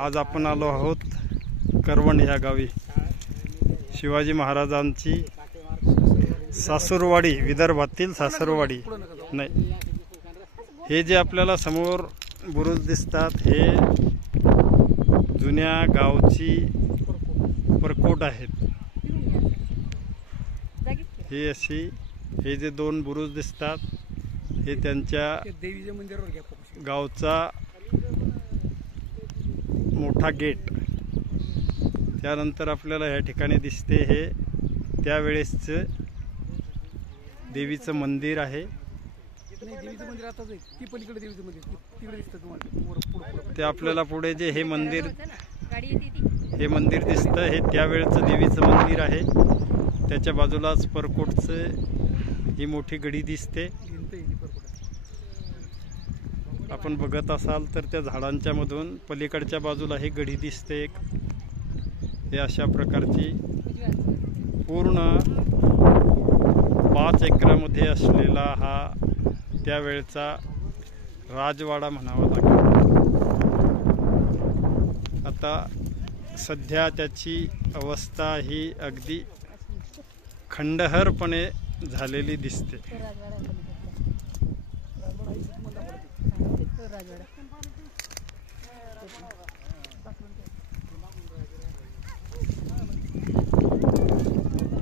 आज आपण आलो आहोत करवंड या गावी। शिवाजी महाराजांची सासुरवाडी, विदर्भातील सासुरवाडी नाही। हे जे आपल्याला समोर बुरुज दिसतात हे जुन्या गावची परकोट आहेत। हे जे दोन बुरुज दिसतात हे त्यांच्या देवीच्या मंदिरावर गावचा मोठा गेट। त्यानंतर आपल्याला या ठिकाणी दिसते हे त्यावेळेसचं देवीचं मंदिर आहे। देवीचं मंदिर आता ती पलीकडे देवीचं मंदिर तिकडे दिसतं तुम्हाला। ते आपल्याला पुढे जे हे मंदिर दिसतं हे त्यावेळेचं देवीचं मंदिर आहे। त्याच्या बाजूलाच परकोटचं ही मोठी गडी दिसते। आपण बघत असाल तर त्या झाडांच्या मधून पलीकडच्या बाजूला ही गडी दिसते एक। हे अशा प्रकारची पूर्ण 5 एकरामध्ये असलेला हा त्यावेळचा राजवाडा म्हणावा लागेल। आता सध्या त्याची अवस्था ही अगदी खंडहरपणे झालेली दिसते।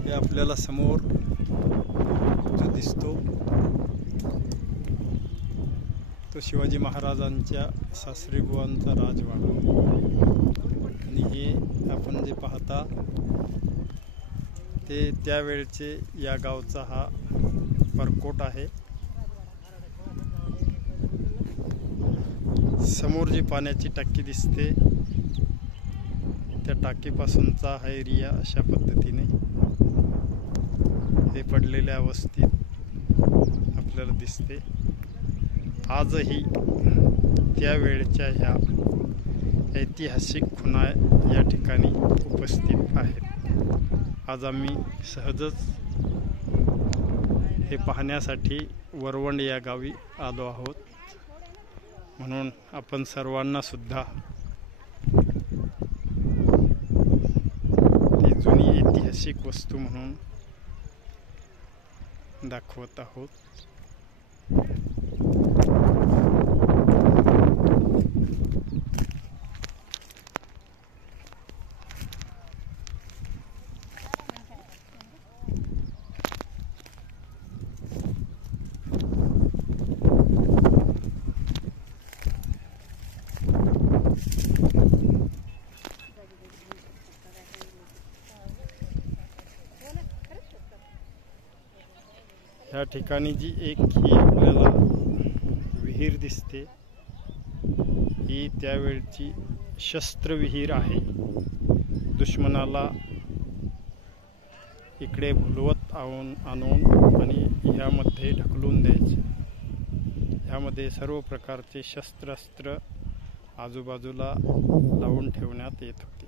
हे आपल्याला समोर जो दिसतो तो शिवाजी महाराजांच्या सासरीबुवांचा राजवाडा आणि हे आपण जे पाहता ते त्यावेळचे या गावचा हा परकोट आहे। समोर जी पाण्याची टाकी दिसते त्या टाकीपासूनचा हा एरिया अशा पद्धतीने हे पडलेल्या अवस्थेत आपल्याला दिसते। आजही त्यावेळच्या ह्या ऐतिहासिक खुणा या ठिकाणी उपस्थित आहेत। आज आम्ही सहजच हे पाहण्यासाठी वरवंड या गावी आलो आहोत, म्हणून आपण सर्वांना सुद्धा ती जुनी ऐतिहासिक वस्तू म्हणून दाखवत आहोत। या ठिकाणी जी एक ही आपल्याला विहीर दिसते ही त्यावेळची शस्त्र विहीर आहे। दुश्मनाला इकडे भुलवत आणून आणि ह्यामध्ये ढकलून द्यायचे। ह्यामध्ये सर्व प्रकारचे शस्त्रास्त्र आजूबाजूला लावून ठेवण्यात येत होते।